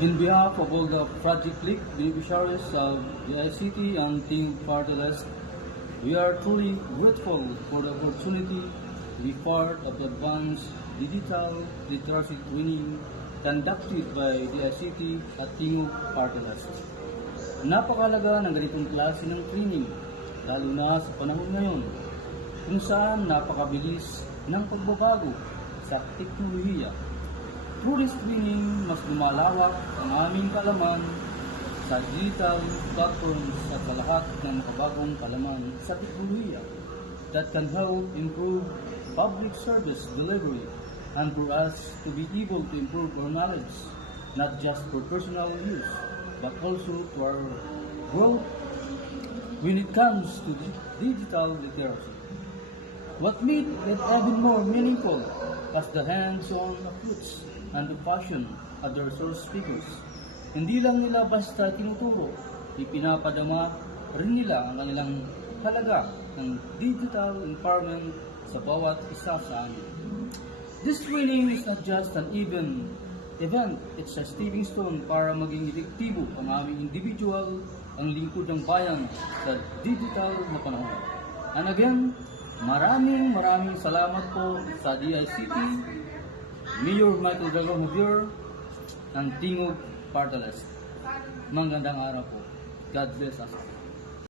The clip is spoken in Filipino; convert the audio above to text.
In behalf of all the Project League beneficiaries of the ICT and Team Party-List, we are truly grateful for the opportunity to be part of the advanced digital literacy training conducted by the ICT at Team Party-List. Napakalaga ng ganitong klase ng training, lalo na sa panahon ngayon, kung saan napakabilis ng pagbabago sa teknolohiya. Through this training, mas lumalawak ang aming kaalaman sa digital platforms at sa lahat ng makabagong kaalaman sa teknolohiya that can help improve public service delivery and for us to be able to improve our knowledge, not just for personal use, but also to our growth when it comes to digital literacy. What made it even more meaningful was the hands-on approach and the passion of the resource speakers. Hindi lang nila basta tinuturo, ipinapadama rin nila ang kanilang halaga ng digital empowerment sa bawat isa sa amin. This training is not just an event, it's a stepping stone para maging epektibo ang aming individual, ang lingkod ng bayan sa digital na panahon. And again, maraming salamat po sa DICT, Mayor Michael Dragon Javier, ng Tingog Party-List. Magandang araw po. God bless us all.